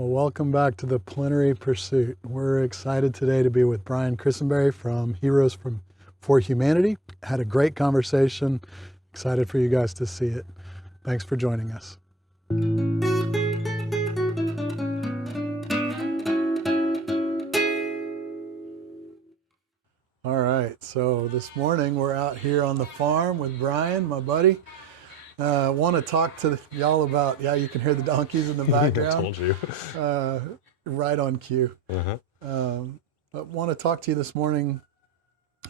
Well, welcome back to the Plenary Pursuit. We're excited today to be with Brian Chrisenberry from for Humanity. Had a great conversation. Excited for you guys to see it. Thanks for joining us. All right, so this morning we're out here on the farm with Brian, my buddy. Want to talk to y'all about, you can hear the donkeys in the background. I told you. Right on cue. But want to talk to you this morning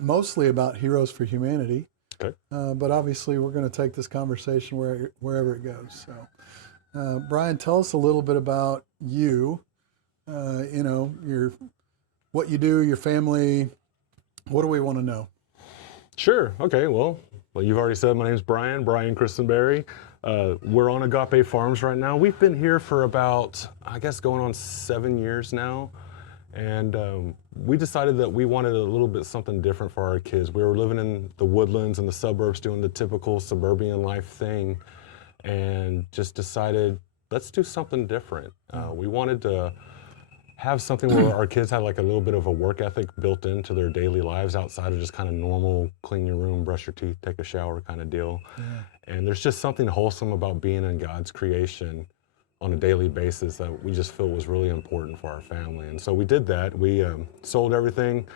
mostly about Heroes for Humanity. Okay. But obviously we're going to take this conversation wherever it goes. So, Brian, tell us a little bit about you, what you do, your family. What do we want to know? Sure. Okay. Well, you've already said my name's Brian Chrisenberry. We're on Agape Farms right now. We've been here for about, going on 7 years now. And we decided that we wanted a little bit something different for our kids. We were living in the woodlands and the suburbs doing the typical suburban life thing, and just decided, let's do something different. We wanted to have something where our kids had like a little bit of a work ethic built into their daily lives outside of just kind of normal clean your room, brush your teeth, take a shower kind of deal. Yeah. And there's just something wholesome about being in God's creation on a daily basis that we just feel was really important for our family. And so we did that. We sold everything,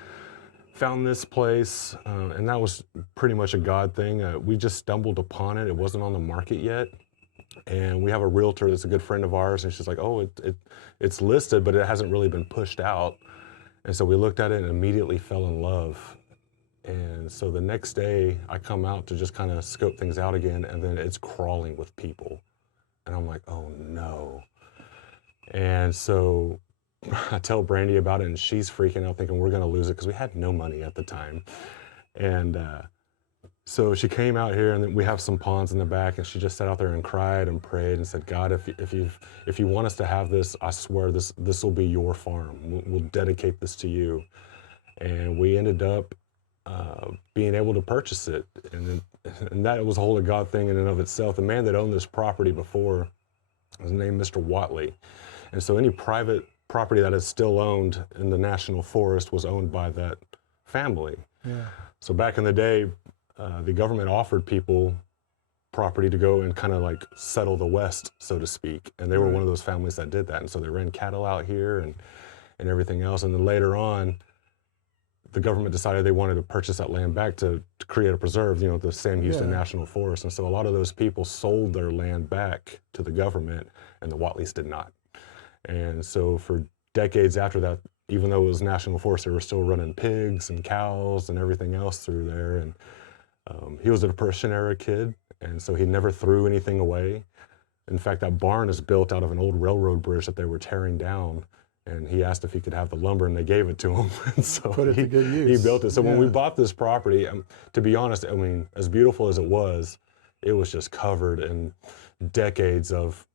found this place, and that was pretty much a God thing. We just stumbled upon it. It wasn't on the market yet. And we have a realtor that's a good friend of ours, and she's like, oh, it's listed, but it hasn't really been pushed out. And so we looked at it and immediately fell in love. And so the next day I come out to just kind of scope things out again, and then it's crawling with people. And I'm like, oh no. And so I tell Brandy about it, and she's freaking out thinking we're gonna lose it because we had no money at the time. And so she came out here, and then we have some ponds in the back, and she just sat out there and cried and prayed and said, God, if you want us to have this, I swear this will be your farm. We'll dedicate this to you. And we ended up being able to purchase it. And that was a whole God thing in and of itself. The man that owned this property before was named Mr. Watley. And so any private property that is still owned in the National Forest was owned by that family. Yeah. So back in the day, the government offered people property to go and kind of like settle the West, so to speak. And they were one of those families that did that. And so they ran cattle out here and everything else. And then later on, the government decided they wanted to purchase that land back to create a preserve, the Sam Houston National Forest. And so a lot of those people sold their land back to the government, and the Watleys did not. And so for decades after that, even though it was National Forest, they were still running pigs and cows and everything else through there. And he was a Depression era kid, and so he never threw anything away. In fact, that barn is built out of an old railroad bridge that they were tearing down, and he asked if he could have the lumber, and they gave it to him. And so put it to good use. He built it. So when we bought this property, to be honest, as beautiful as it was just covered in decades of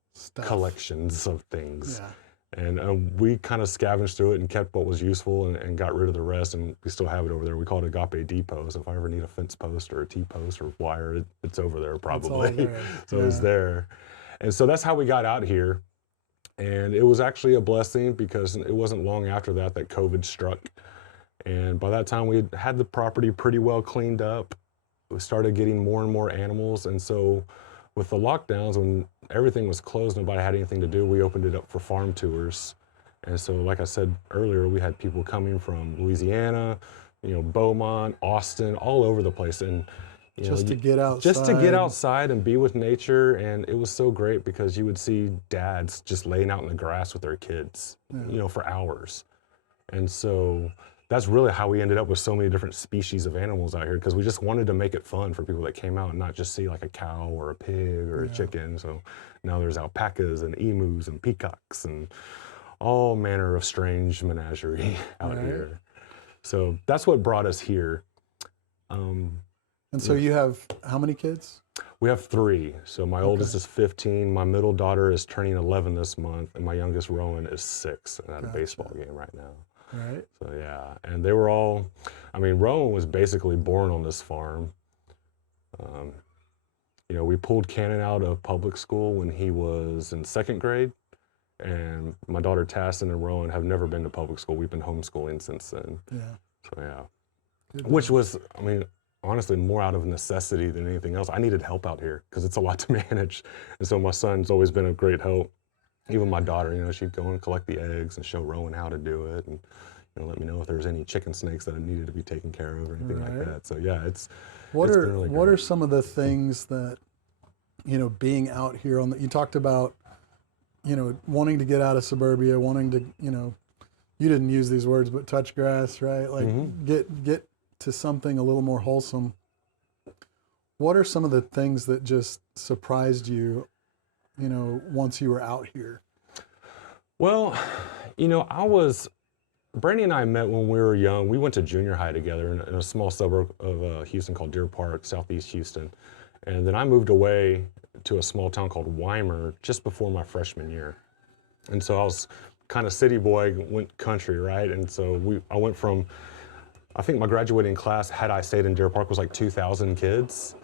collections of things. Yeah. And we kind of scavenged through it and kept what was useful and got rid of the rest, and we still have it over there. We call it Agape Depot. So if I ever need a fence post or a T-post or wire, it's over there probably. It's all there. So it's there. And so that's how we got out here. And it was actually a blessing because it wasn't long after that COVID struck. And by that time we had the property pretty well cleaned up. We started getting more and more animals. And so with the lockdowns, when everything was closed, nobody had anything to do, we opened it up for farm tours. And so, like I said earlier, we had people coming from Louisiana, Beaumont, Austin, all over the place. And just to get outside. Just to get outside and be with nature. And it was so great because you would see dads just laying out in the grass with their kids, for hours. And so that's really how we ended up with so many different species of animals out here, because we just wanted to make it fun for people that came out and not just see like a cow or a pig or a chicken. So now there's alpacas and emus and peacocks and all manner of strange menagerie out here. So that's what brought us here. And so you have how many kids? We have 3. So my oldest is 15, my middle daughter is turning 11 this month, and my youngest, Rowan, is 6 and at a baseball game right now. Right. So yeah, and they were all, Rowan was basically born on this farm. We pulled Cannon out of public school when he was in 2nd grade, And my daughter Tassin and Rowan have never been to public school. We've been homeschooling since then. Yeah. So yeah. Good Which deal. was, I mean, honestly, more out of necessity than anything else. I needed help out here because it's a lot to manage. And so my son's always been a great help. Even my daughter, you know, she'd go and collect the eggs and show Rowan how to do it, and you know, let me know if there's any chicken snakes that I needed to be taken care of or anything like Right. that. So yeah, What it's are been really what great. are some of the things that, you know, being out here on the, you talked about, you know, wanting to get out of suburbia, wanting to, you know, you didn't use these words, but touch grass, right? Like get to something a little more wholesome. What are some of the things that just surprised you, you know, once you were out here? Well, you know, Brandy and I met when we were young. We went to junior high together in a small suburb of Houston called Deer Park, southeast Houston. And then I moved away to a small town called Weimar just before my freshman year. And so I was kind of city boy, went country, right? And so I went from, I think my graduating class, had I stayed in Deer Park, was like 2,000 kids.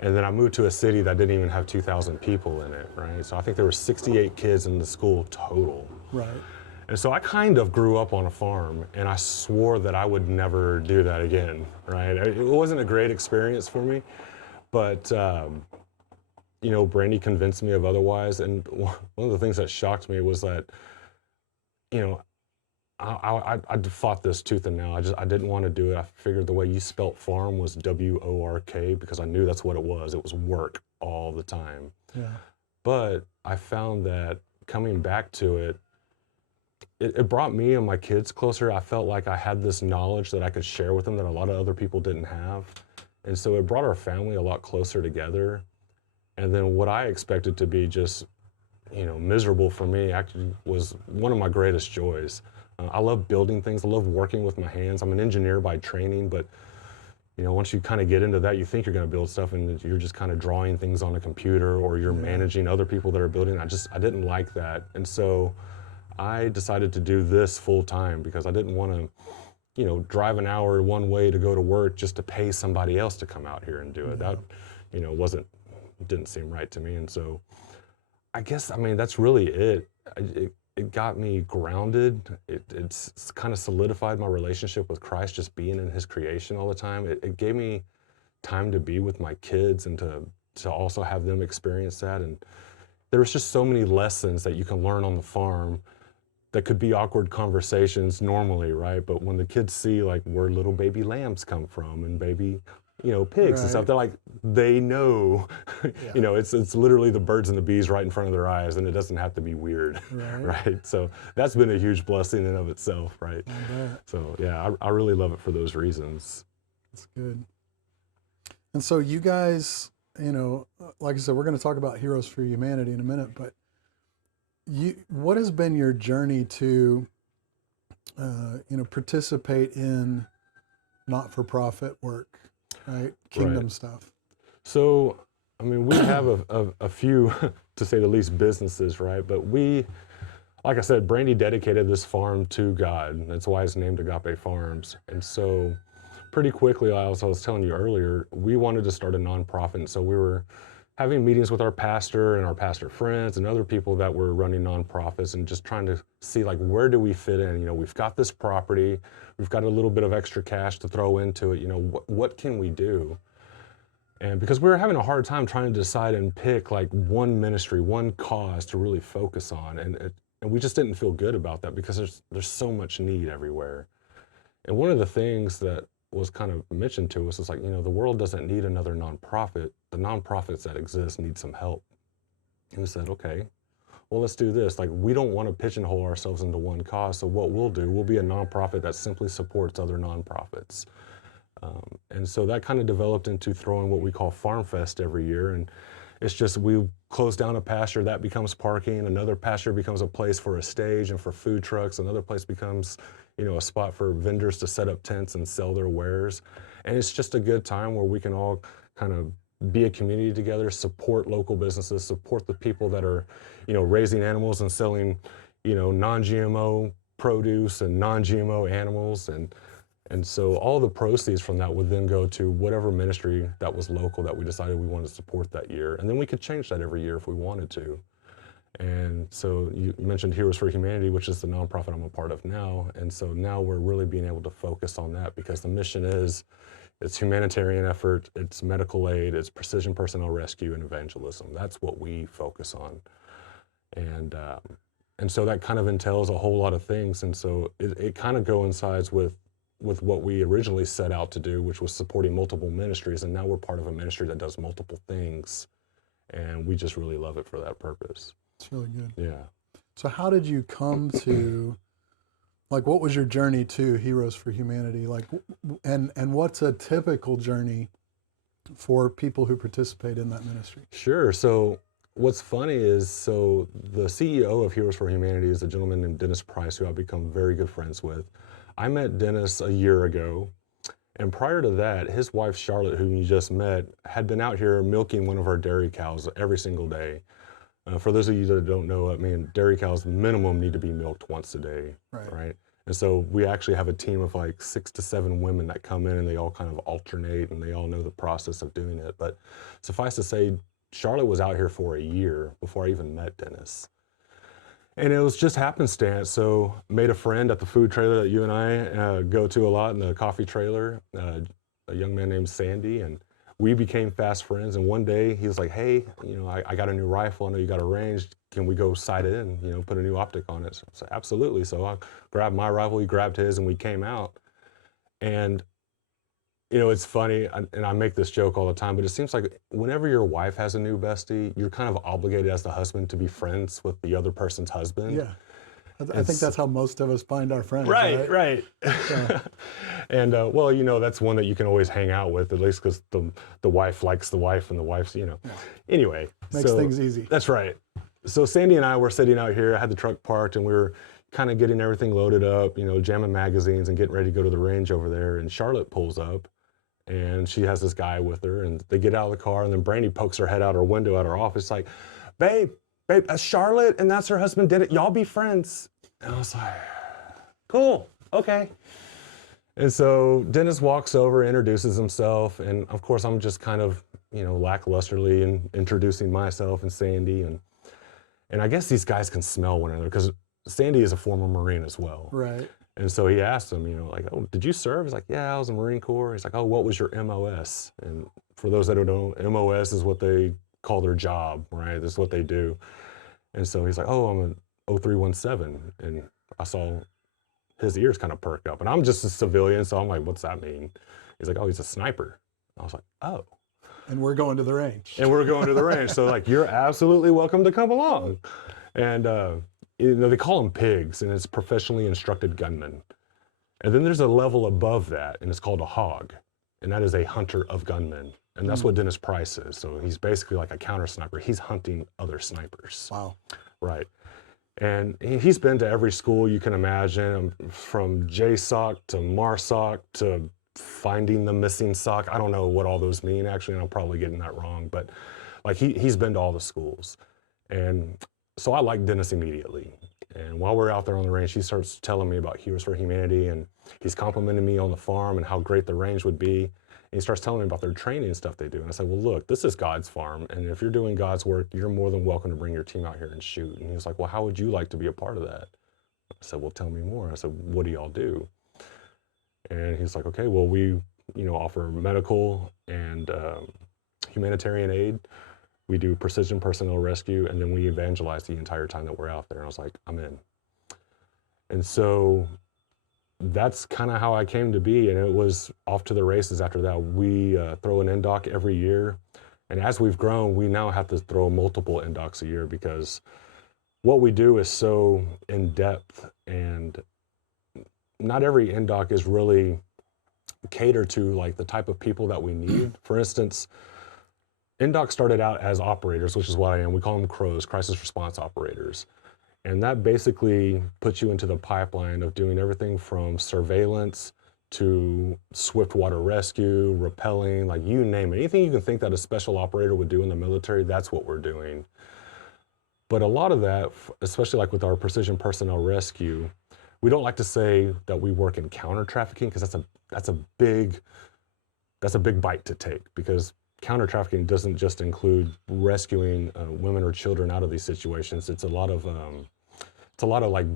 And then I moved to a city that didn't even have 2,000 people in it, right? So I think there were 68 kids in the school total. Right. And so I kind of grew up on a farm, and I swore that I would never do that again, right? It wasn't a great experience for me, but you know, Brandy convinced me of otherwise. And one of the things that shocked me was that, you know, I fought this tooth and nail. I didn't want to do it. I figured the way you spelt farm was W-O-R-K because I knew that's what it was. It was work all the time. Yeah. But I found that coming back to it, it brought me and my kids closer. I felt like I had this knowledge that I could share with them that a lot of other people didn't have. And so it brought our family a lot closer together. And then what I expected to be just, you know, miserable for me actually was one of my greatest joys. I love building things. I love working with my hands. I'm an engineer by training, but you know, once you kind of get into that, you think you're going to build stuff and you're just kind of drawing things on a computer or you're managing other people that are building. I didn't like that. And so I decided to do this full time because I didn't want to, you know, drive an hour one way to go to work just to pay somebody else to come out here and do it. That, you know, didn't seem right to me. And so I guess, I mean, that's really it. It got me grounded. It's kind of solidified my relationship with Christ, just being in his creation all the time. It gave me time to be with my kids and to also have them experience that. And there was just so many lessons that you can learn on the farm that could be awkward conversations normally, right? But when the kids see like where little baby lambs come from and baby, you know, pigs and stuff, they're like, they know, you know, it's literally the birds and the bees right in front of their eyes, and it doesn't have to be weird, right? So that's been a huge blessing in and of itself, right? So yeah, I really love it for those reasons. That's good. And so you guys, you know, like I said, we're going to talk about Heroes for Humanity in a minute, but what has been your journey to, you know, participate in not-for-profit work, right? Kingdom stuff. So, I mean, we have a few, to say the least, businesses, right? But we, like I said, Brandy dedicated this farm to God. That's why it's named Agape Farms. And so pretty quickly, as I was telling you earlier, we wanted to start a nonprofit. And so we were having meetings with our pastor and our pastor friends and other people that were running nonprofits and just trying to see, like, where do we fit in? You know, we've got this property, we've got a little bit of extra cash to throw into it. You know, what can we do? And because we were having a hard time trying to decide and pick like one ministry, one cause to really focus on. And we just didn't feel good about that because there's so much need everywhere. And one of the things that was kind of mentioned to us is like, you know, the world doesn't need another nonprofit. The nonprofits that exist need some help. And we said, okay, well, let's do this. Like, we don't want to pigeonhole ourselves into one cause. So what we'll do, we'll be a nonprofit that simply supports other nonprofits. And so that kind of developed into throwing what we call Farm Fest every year. And it's just, we close down a pasture, that becomes parking. Another pasture becomes a place for a stage and for food trucks. Another place becomes, you know, a spot for vendors to set up tents and sell their wares. And it's just a good time where we can all kind of be a community together, support local businesses, support the people that are, you know, raising animals and selling, you know, non-GMO produce and non-GMO animals. And so all the proceeds from that would then go to whatever ministry that was local that we decided we wanted to support that year. And then we could change that every year if we wanted to. And so you mentioned Heroes for Humanity, which is the nonprofit I'm a part of now. And so now we're really being able to focus on that because the mission is, it's humanitarian effort, it's medical aid, it's precision personnel rescue and evangelism. That's what we focus on. And so that kind of entails a whole lot of things. And so it kind of coincides with what we originally set out to do, which was supporting multiple ministries. And now we're part of a ministry that does multiple things. And we just really love it for that purpose. It's really good. Yeah. So how did you come to, like, what was your journey to Heroes for Humanity? Like, and what's a typical journey for people who participate in that ministry? Sure. So what's funny is, so the CEO of Heroes for Humanity is a gentleman named Dennis Price, who I've become very good friends with. I met Dennis a year ago. And prior to that, his wife, Charlotte, whom you just met, had been out here milking one of our dairy cows every single day. For those of you that don't know, I mean, dairy cows minimum need to be milked once a day, right? And so we actually have a team of like 6 to 7 women that come in and they all kind of alternate and they all know the process of doing it. But suffice to say, Charlotte was out here for a year before I even met Dennis. And it was just happenstance. So made a friend at the food trailer that you and I go to a lot, in the coffee trailer, a young man named Sandy, and we became fast friends. And one day he was like, hey, you know, I got a new rifle. I know you got a range. Can we go sight it in, you know, put a new optic on it? So I said, absolutely. So I grabbed my rifle, he grabbed his, and we came out. And you know, it's funny, and I make this joke all the time, but it seems like whenever your wife has a new bestie, you're kind of obligated as the husband to be friends with the other person's husband. Yeah. I think that's how most of us find our friends. Right. And well, you know, that's one that you can always hang out with, at least because the wife likes the wife and the wife's, you know. Yeah. Anyway. Makes things easy. That's right. So Sandy and I were sitting out here, I had the truck parked, and we were kind of getting everything loaded up, you know, jamming magazines and getting ready to go to the range over there. And Charlotte pulls up. And she has this guy with her, and they get out of the car, and then Brandy pokes her head out her window at her office, like, babe, that's Charlotte, and that's her husband did it. Y'all be friends. And I was like, cool, okay. And so Dennis walks over, introduces himself, and of course I'm just kind of, you know, lacklusterly and introducing myself and Sandy, and I guess these guys can smell one another because Sandy is a former Marine as well. Right. And so he asked him, you know, like, oh, did you serve? He's like, yeah, I was in the Marine Corps. He's like, oh, what was your MOS? And for those that don't know, MOS is what they call their job, right? This is what they do. And so he's like, oh, I'm an 0317. And I saw his ears kind of perk up. And I'm just a civilian, so I'm like, what's that mean? He's like, oh, he's a sniper. I was like, oh. And we're going to the range. And we're going to the range. So like, you're absolutely welcome to come along. And, you know, they call them pigs, and it's professionally instructed gunmen. And then there's a level above that, and it's called a hog, and that is a hunter of gunmen. And that's what Dennis Price is. So he's basically like a counter sniper. He's hunting other snipers. Wow. Right. And he's been to every school you can imagine, from JSOC to MARSOC to finding the missing sock. I don't know what all those mean, actually, and I'm probably getting that wrong, but like he's been to all the schools. And so I liked Dennis immediately. And while we're out there on the range, he starts telling me about Heroes for Humanity, and he's complimenting me on the farm and how great the range would be. And he starts telling me about their training and stuff they do. And I said, well, look, this is God's farm, and if you're doing God's work, you're more than welcome to bring your team out here and shoot. And he was like, well, how would you like to be a part of that? I said, well, tell me more. I said, what do y'all do? And he's like, okay, well, we, you know, offer medical and humanitarian aid. We do precision personnel rescue, and then we evangelize the entire time that we're out there. And I was like, I'm in. And so that's kind of how I came to be, and it was off to the races after that. We throw an NDOC every year, and as we've grown, we now have to throw multiple NDOCs a year because what we do is so in-depth, and not every NDOC is really catered to like the type of people that we need. For instance, NDOC started out as operators, which is what I am. We call them CROs, crisis response operators. And that basically puts you into the pipeline of doing everything from surveillance to swift water rescue, rappelling, like you name it. Anything you can think that a special operator would do in the military, that's what we're doing. But a lot of that, especially like with our precision personnel rescue, we don't like to say that we work in counter trafficking because that's a big bite to take, because counter trafficking doesn't just include rescuing women or children out of these situations. It's a lot of like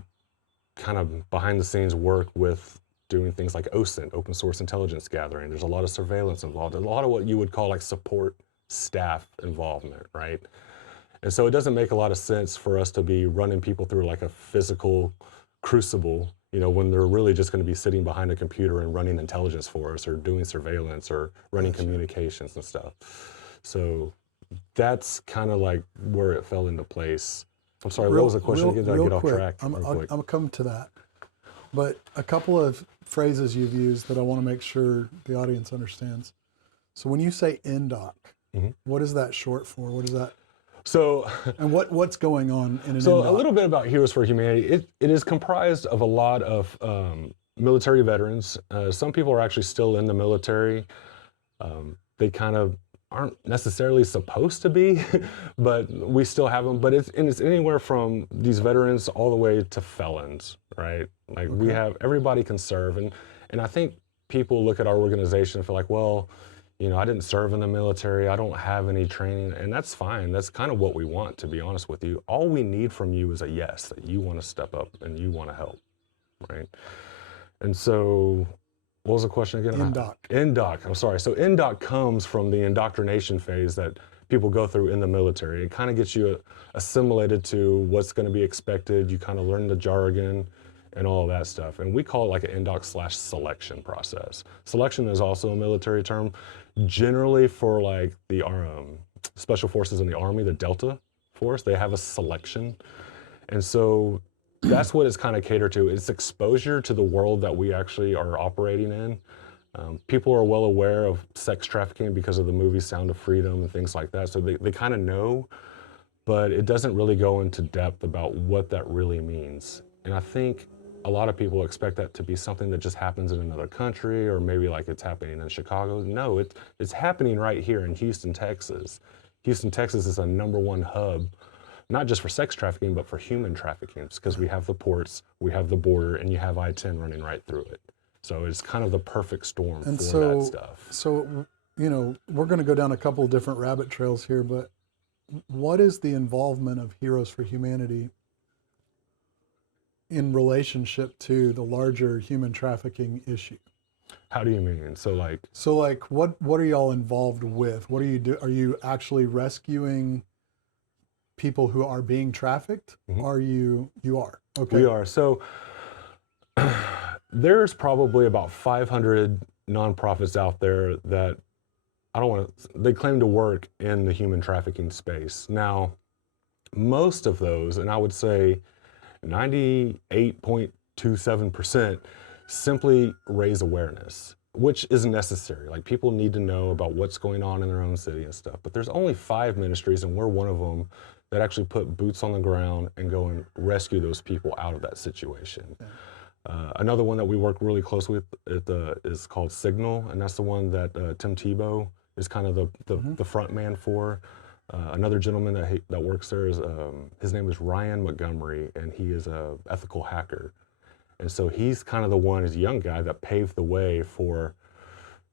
kind of behind the scenes work with doing things like OSINT, open source intelligence gathering. There's a lot of surveillance involved, a lot of what you would call like support staff involvement, right? And so it doesn't make a lot of sense for us to be running people through like a physical crucible, you know, when they're really just going to be sitting behind a computer and running intelligence for us or doing surveillance or running communications and stuff. So that's kind of like where it fell into place. I'm sorry, what was the question again? Did I get off track? I'm coming to that. But a couple of phrases you've used that I want to make sure the audience understands. So when you say NDOC, what is that short for? What is that? So, and what's going on in an so NDOC? a little bit about Heroes for Humanity. It is comprised of a lot of military veterans. Some people are actually still in the military. They kind of aren't necessarily supposed to be, but we still have them. But it's anywhere from these veterans all the way to felons, right? Like we have, everybody can serve. And I think people look at our organization and feel like, well, you know, I didn't serve in the military, I don't have any training, and that's fine. That's kind of what we want, to be honest with you. All we need from you is a yes, that you want to step up and you want to help, right? And so, what was the question again? NDOC. NDOC, I'm sorry. So NDOC comes from the indoctrination phase that people go through in the military. It kind of gets you assimilated to what's going to be expected. You kind of learn the jargon and all of that stuff. And we call it like an NDOC/selection process. Selection is also a military term, generally for like the special forces in the Army, the Delta Force, they have a selection. And so that's what it's kind of catered to. It's exposure to the world that we actually are operating in. People are well aware of sex trafficking because of the movie Sound of Freedom and things like that. So they kind of know, but it doesn't really go into depth about what that really means. And I think a lot of people expect that to be something that just happens in another country, or maybe like it's happening in Chicago. No, it's happening right here in Houston, Texas. Houston, Texas is a #1 hub, not just for sex trafficking, but for human trafficking, because we have the ports, we have the border, and you have I-10 running right through it. So it's kind of the perfect storm for that stuff. So, you know, we're going to go down a couple of different rabbit trails here, but what is the involvement of Heroes for Humanity in relationship to the larger human trafficking issue? How do you mean? So like what are y'all involved with? What do you do? Are you actually rescuing people who are being trafficked? Are you are? Okay. We are. So there's probably about 500 nonprofits out there that they claim to work in the human trafficking space. Now, most of those, and I would say 98.27%, simply raise awareness, which is necessary. Like, people need to know about what's going on in their own city and stuff. But there's only 5 ministries, and we're one of them, that actually put boots on the ground and go and rescue those people out of that situation. Okay. Another one that we work really close with is called Signal, and that's the one that Tim Tebow is kind of the front man for. Another gentleman that works there is his name is Ryan Montgomery, and he is a ethical hacker. And so he's kind of the one, he's a young guy that paved the way for,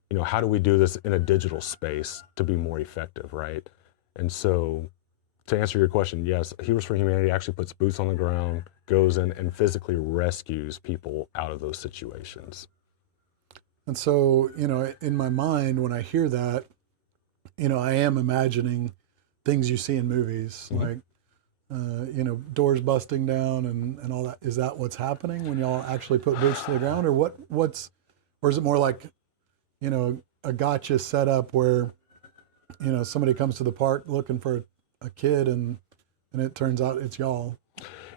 you know, how do we do this in a digital space to be more effective, right? And so to answer your question, yes, Heroes for Humanity actually puts boots on the ground, goes in and physically rescues people out of those situations. And so, you know, in my mind, when I hear that, you know, I am imagining things you see in movies, like, you know, doors busting down and all that. Is that what's happening when y'all actually put boots to the ground, or or is it more like, you know, a gotcha setup where, you know, somebody comes to the park looking for a kid and it turns out it's y'all?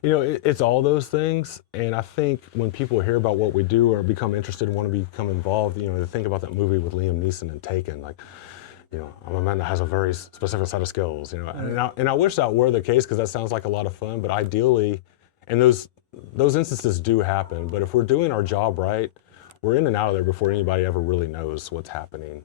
You know, it's all those things. And I think when people hear about what we do or become interested and want to become involved, you know, they think about that movie with Liam Neeson and Taken, like, you know, I'm a man that has a very specific set of skills, you know, and I wish that were the case, because that sounds like a lot of fun, but ideally, and those instances do happen, but if we're doing our job right, we're in and out of there before anybody ever really knows what's happening.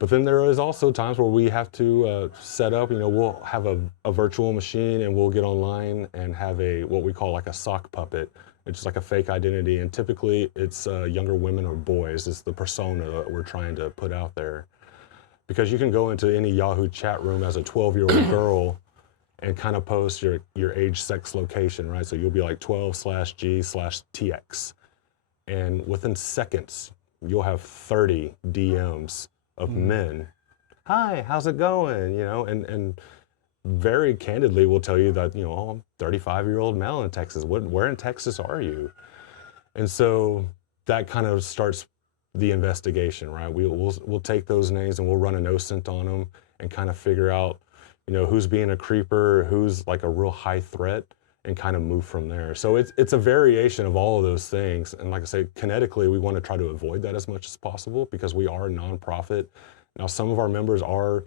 But then there is also times where we have to set up, you know, we'll have a virtual machine and we'll get online and have what we call like a sock puppet. It's just like a fake identity, and typically it's younger women or boys is the persona that we're trying to put out there. because you can go into any Yahoo chat room as a 12-year-old girl and kind of post your age, sex, location, right? So you'll be like 12/G/TX. And within seconds, you'll have 30 DMs of men. Hi, how's it going? You know, and very candidly will tell you that, you know, oh, I'm 35-year-old male in Texas. Where in Texas are you? And so that kind of starts the investigation, right? We'll take those names and we'll run an OSINT on them and kind of figure out, you know, who's being a creeper, who's like a real high threat, and kind of move from there. So it's a variation of all of those things. And like I say, kinetically, we want to try to avoid that as much as possible because we are a nonprofit. Now, some of our members are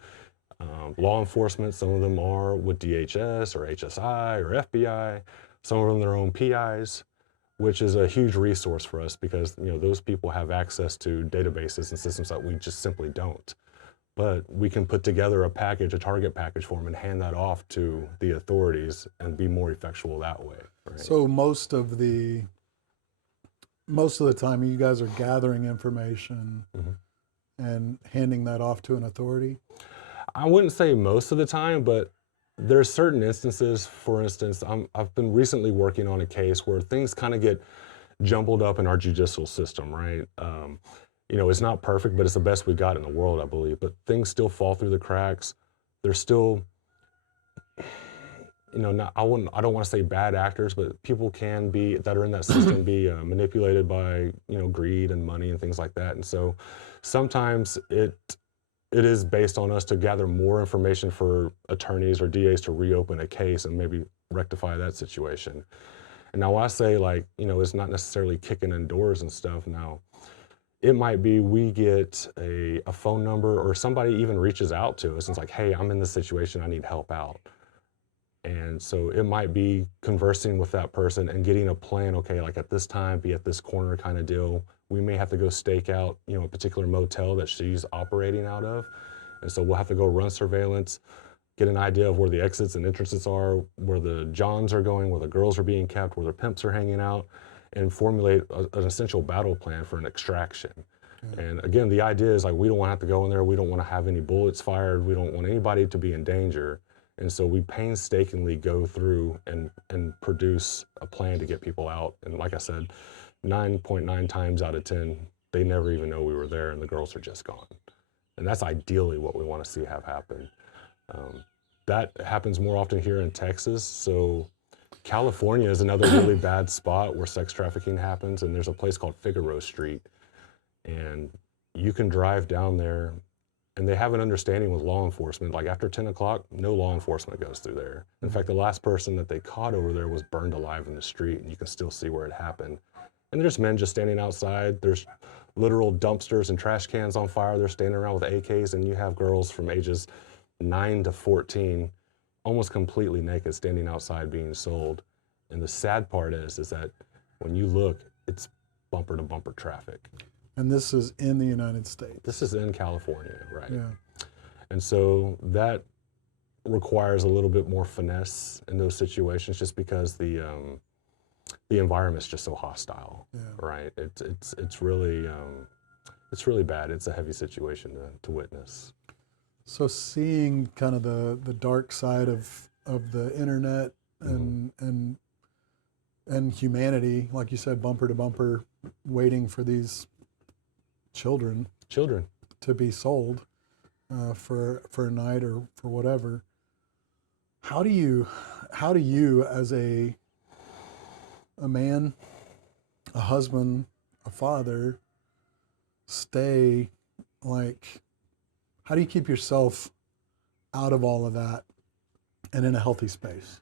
law enforcement, some of them are with DHS or HSI or FBI, some of them their own PIs, which is a huge resource for us because, you know, those people have access to databases and systems that we just simply don't. But we can put together a package, a target package for them, and hand that off to the authorities and be more effectual that way. Right? So most of the time you guys are gathering information and handing that off to an authority? I wouldn't say most of the time, but there's certain instances. For instance, I've been recently working on a case where things kind of get jumbled up in our judicial system, right? You know, it's not perfect, but it's the best we got in the world, I believe. But things still fall through the cracks. There's still, you know, I don't want to say bad actors, but people can be, that are in that system, be manipulated by, you know, greed and money and things like that. And so sometimes it is based on us to gather more information for attorneys or DAs to reopen a case and maybe rectify that situation. And now I say, like, you know, it's not necessarily kicking in doors and stuff. Now, it might be we get a phone number or somebody even reaches out to us and it's like, hey, I'm in this situation, I need help out. And so it might be conversing with that person and getting a plan, okay, like at this time, be at this corner kind of deal. We may have to go stake out, you know, a particular motel that she's operating out of. And so we'll have to go run surveillance, get an idea of where the exits and entrances are, where the Johns are going, where the girls are being kept, where the pimps are hanging out, and formulate an essential battle plan for an extraction. And again, the idea is like, we don't want to have to go in there. We don't want to have any bullets fired. We don't want anybody to be in danger. And so we painstakingly go through and produce a plan to get people out. And like I said, 9.9 times out of 10, they never even know we were there and the girls are just gone. And that's ideally what we want to see have happen. That happens more often here in Texas. So California is another really bad spot where sex trafficking happens. And there's a place called Figaro Street. And you can drive down there and they have an understanding with law enforcement, like after 10 o'clock, no law enforcement goes through there. In fact, the last person that they caught over there was burned alive in the street, and you can still see where it happened. And there's men just standing outside. There's literal dumpsters and trash cans on fire. They're standing around with AKs, and you have girls from ages 9 to 14, almost completely naked, standing outside being sold. And the sad part is that when you look, it's bumper to bumper traffic. And this is in the United States. This is in California, right? Yeah. And so that requires a little bit more finesse in those situations, just because the environment's just so hostile, right? It's really bad. It's a heavy situation to witness. So seeing kind of the dark side of the internet and humanity, like you said, bumper to bumper, waiting for these children to be sold for a night or for whatever. How do you as a man, a husband, a father, stay like, how do you keep yourself out of all of that and in a healthy space?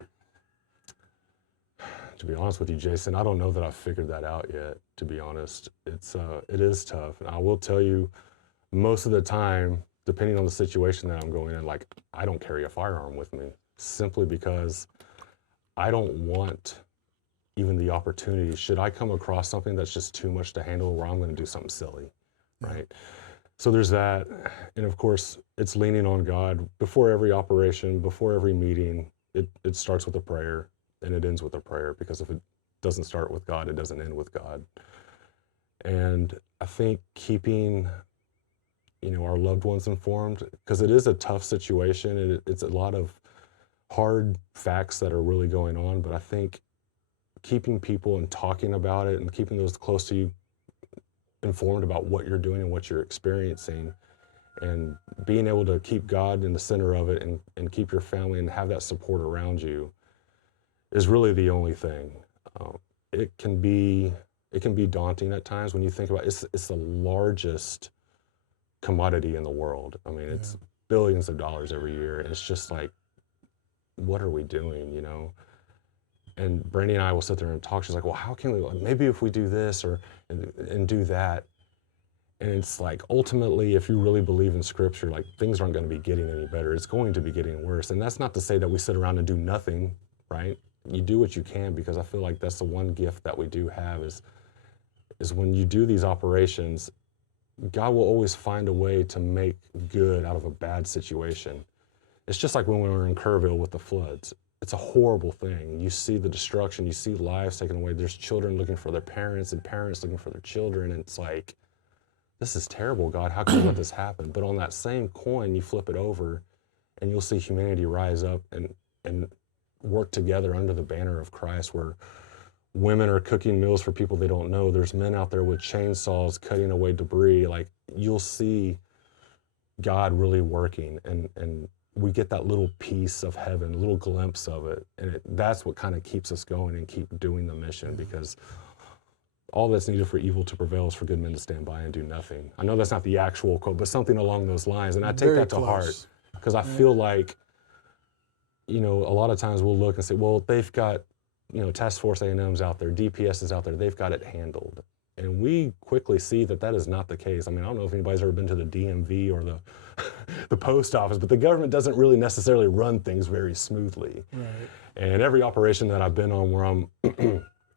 To be honest with you, Jason, I don't know that I've figured that out yet, to be honest. It is tough. And I will tell you, most of the time, depending on the situation that I'm going in, like, I don't carry a firearm with me, simply because I don't want even the opportunity, should I come across something that's just too much to handle, where I'm going to do something silly, right? So there's that. And of course, it's leaning on God. Before every operation, before every meeting, it starts with a prayer. And it ends with a prayer, because if it doesn't start with God, it doesn't end with God. And I think keeping our loved ones informed, because it is a tough situation, and it's a lot of hard facts that are really going on. But I think keeping people and talking about it and keeping those close to you informed about what you're doing and what you're experiencing, and being able to keep God in the center of it, and keep your family and have that support around you is really the only thing. It can be daunting at times when you think about it. It's the largest commodity in the world. I mean, it's billions of dollars every year, and it's just like, what are we doing, And Brandy and I will sit there and talk. She's like, well, how can we, maybe if we do this and do that. And it's like, ultimately, if you really believe in Scripture, like, things aren't going to be getting any better. It's going to be getting worse. And that's not to say that we sit around and do nothing, right? You do what you can, because I feel like that's the one gift that we do have is when you do these operations, God will always find a way to make good out of a bad situation. It's just like when we were in Kerrville with the floods. It's a horrible thing. You see the destruction, you see lives taken away. There's children looking for their parents and parents looking for their children. And it's like, this is terrible, God. How can you let this happen? But on that same coin, you flip it over and you'll see humanity rise up and work together under the banner of Christ, where women are cooking meals for people they don't know. There's men out there with chainsaws cutting away debris. Like, you'll see God really working, and we get that little piece of heaven, a little glimpse of it. And that's what kind of keeps us going and keep doing the mission, because all that's needed for evil to prevail is for good men to stand by and do nothing. I know that's not the actual quote, but something along those lines. And I take that to heart, because I feel like, a lot of times we'll look and say, well, they've got, Task Force A&M's out there, DPS is out there, they've got it handled. And we quickly see that that is not the case. I mean, I don't know if anybody's ever been to the DMV or the post office, but the government doesn't really necessarily run things very smoothly. Right. And every operation that I've been on where I'm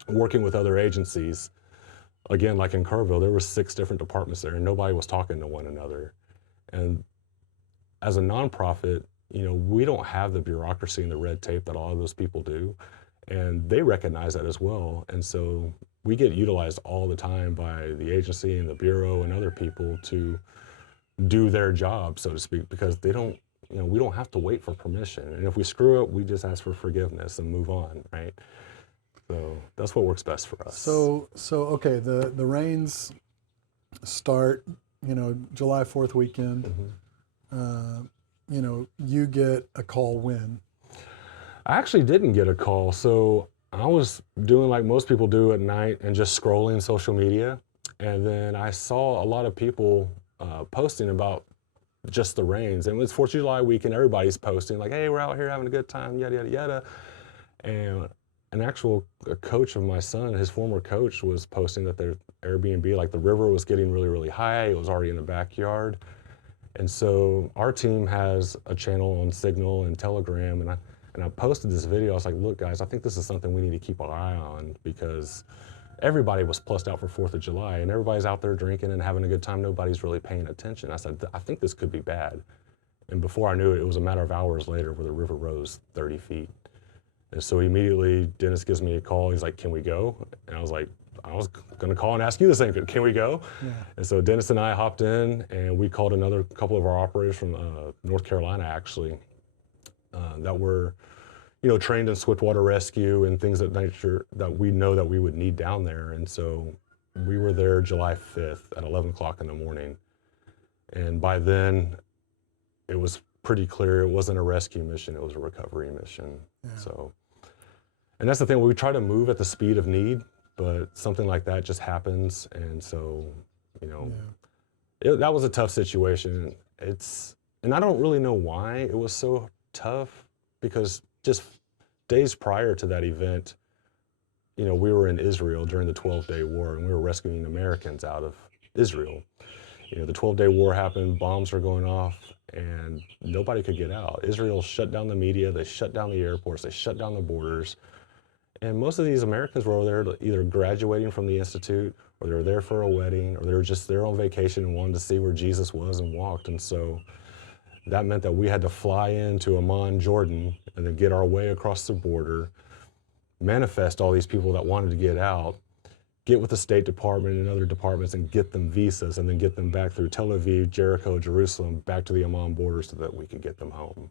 working with other agencies, again, like in Kerrville, there were 6 different departments there, and nobody was talking to one another. And as a nonprofit, we don't have the bureaucracy and the red tape that all of those people do. And they recognize that as well. And so we get utilized all the time by the agency and the bureau and other people to do their job, so to speak, because they don't, we don't have to wait for permission. And if we screw up, we just ask for forgiveness and move on, right? So that's what works best for us. So okay, the rains start, July 4th weekend. Mm-hmm. You get a call when? I actually didn't get a call. So I was doing like most people do at night and just scrolling social media. And then I saw a lot of people posting about just the rains. And it's 4th of July weekend, everybody's posting like, hey, we're out here having a good time, yada, yada, yada. And a coach of my son, his former coach, was posting that their Airbnb, like the river was getting really, really high. It was already in the backyard. And so our team has a channel on Signal and Telegram, and I posted this video. I was like, look, guys, I think this is something we need to keep our eye on, because everybody was plussed out for 4th of July, and everybody's out there drinking and having a good time. Nobody's really paying attention. I said, I think this could be bad. And before I knew it, it was a matter of hours later where the river rose 30 feet. And so immediately, Dennis gives me a call. He's like, can we go? And I was like, I was going to call and ask you the same thing. Can we go? Yeah. And so Dennis and I hopped in, and we called another couple of our operators from North Carolina, actually, that were, trained in swiftwater rescue and things of that nature that we know that we would need down there. And so we were there July 5th at 11 o'clock in the morning. And by then, it was pretty clear it wasn't a rescue mission, it was a recovery mission. Yeah. So, and that's the thing, we try to move at the speed of need, but something like that just happens. And so, that was a tough situation. And I don't really know why it was so tough, because just days prior to that event, we were in Israel during the 12-day war, and we were rescuing Americans out of Israel. The 12-day war happened, bombs were going off, and nobody could get out. Israel shut down the media, they shut down the airports, they shut down the borders. And most of these Americans were over there either graduating from the Institute, or they were there for a wedding, or they were just there on vacation and wanted to see where Jesus was and walked. And so that meant that we had to fly into Amman, Jordan, and then get our way across the border, manifest all these people that wanted to get out, get with the State Department and other departments and get them visas and then get them back through Tel Aviv, Jericho, Jerusalem, back to the Amman border so that we can get them home.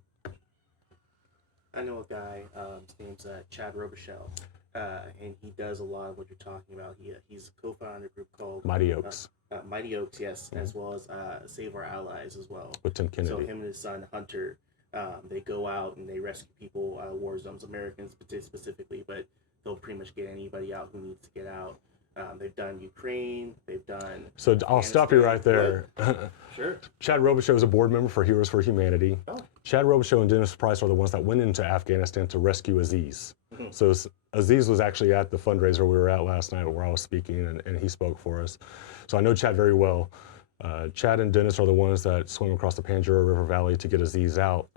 I know a guy, his name's Chad Robichaux, and he does a lot of what you're talking about. He's a co-founder of a group called Mighty Oaks. Mighty Oaks, yes, as well as Save Our Allies as well. With Tim Kennedy. So him and his son Hunter, they go out and they rescue people, war zones, Americans specifically, but they'll pretty much get anybody out who needs to get out. They've done Ukraine. They've done. So I'll stop you right there. Sure. Chad Robichaux is a board member for Heroes for Humanity. Oh. Chad Robichaux and Dennis Price are the ones that went into Afghanistan to rescue Aziz. Mm-hmm. So Aziz was actually at the fundraiser we were at last night where I was speaking, and he spoke for us. So I know Chad very well. Chad and Dennis are the ones that swam across the Pandora River Valley to get Aziz out,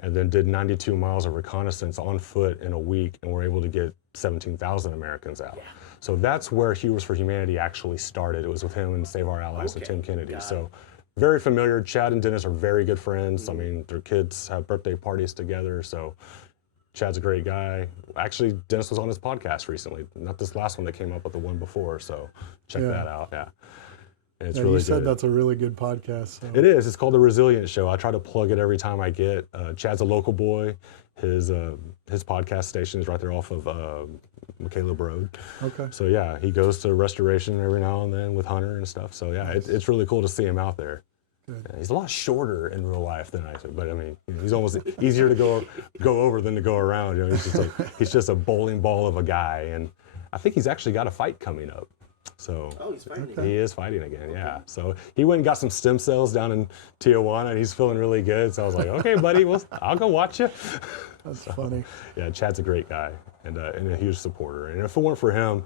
and then did 92 miles of reconnaissance on foot in a week, and were able to get 17,000 Americans out. Yeah. So that's where Heroes for Humanity actually started. It was with him and Save Our Allies and Tim Kennedy. So very familiar. Chad and Dennis are very good friends. I mean, their kids have birthday parties together. So Chad's a great guy. Actually, Dennis was on his podcast recently. Not this last one that came up, but the one before. So check that out. Yeah. And it's really you said good. That's a really good podcast. So. It is. It's called The Resilient Show. I try to plug it every time I get. Chad's a local boy. His podcast station is right there off of McCaleb Road. Okay. So yeah, he goes to restoration every now and then with Hunter and stuff. So yeah, it's really cool to see him out there. Good. Yeah, he's a lot shorter in real life than I do, but I mean, he's almost easier to go over than to go around. You know, he's just a bowling ball of a guy, and I think he's actually got a fight coming up. So he's fighting again. He is fighting again, yeah. So he went and got some stem cells down in Tijuana, and he's feeling really good. So I was like, okay, buddy, I'll go watch you. That's funny. Yeah, Chad's a great guy and a huge supporter. And if it weren't for him,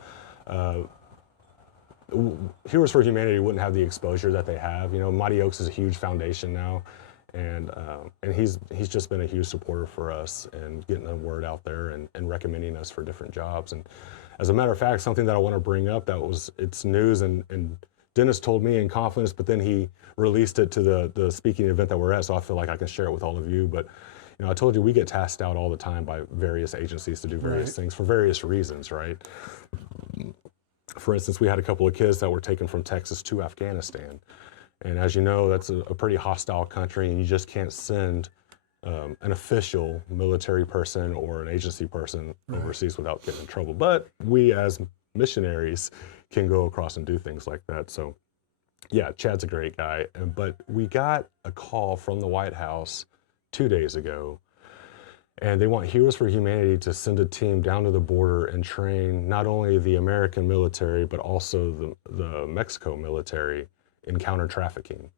Heroes for Humanity wouldn't have the exposure that they have. You know, Mighty Oaks is a huge foundation now, and he's just been a huge supporter for us and getting the word out there and recommending us for different jobs. And as a matter of fact, something that I want to bring up it's news, and Dennis told me in confidence, but then he released it to the speaking event that we're at, so I feel like I can share it with all of you. But you know, I told you we get tasked out all the time by various agencies to do various things for various reasons, right? For instance, we had a couple of kids that were taken from Texas to Afghanistan. And as you know, that's a pretty hostile country, and you just can't send an official military person or an agency person overseas without getting in trouble. But we as missionaries can go across and do things like that. So yeah, Chad's a great guy. But we got a call from the White House 2 days ago, and they want Heroes for Humanity to send a team down to the border and train not only the American military, but also the Mexico military in counter trafficking.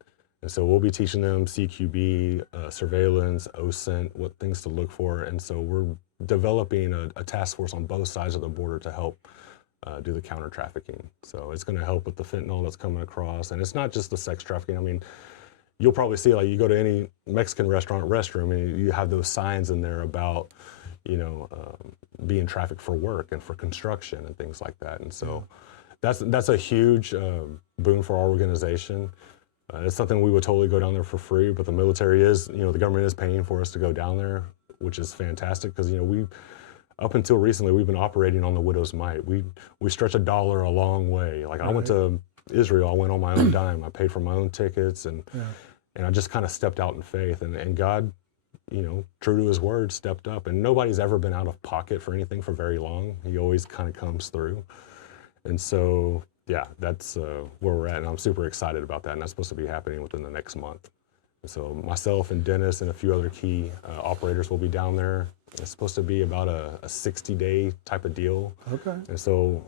And so we'll be teaching them CQB, surveillance, OSINT, what things to look for. And so we're developing a task force on both sides of the border to help do the counter trafficking. So it's going to help with the fentanyl that's coming across. And it's not just the sex trafficking. I mean, you'll probably see, like, you go to any Mexican restaurant restroom and you have those signs in there about, you know, being trafficked for work and for construction and things like that. And so that's a huge boon for our organization. It's something we would totally go down there for free, but the military is, you know, the government is paying for us to go down there, which is fantastic because, you know, up until recently, we've been operating on the widow's mite. We stretch a dollar a long way. Like I went to Israel, I went on my own dime. I paid for my own tickets, and I just kind of stepped out in faith. And God, you know, true to his word, stepped up. And nobody's ever been out of pocket for anything for very long. He always kind of comes through. And so, yeah, that's where we're at. And I'm super excited about that. And that's supposed to be happening within the next month. And so myself and Dennis and a few other key operators will be down there. It's supposed to be about a 60-day type of deal. Okay. And so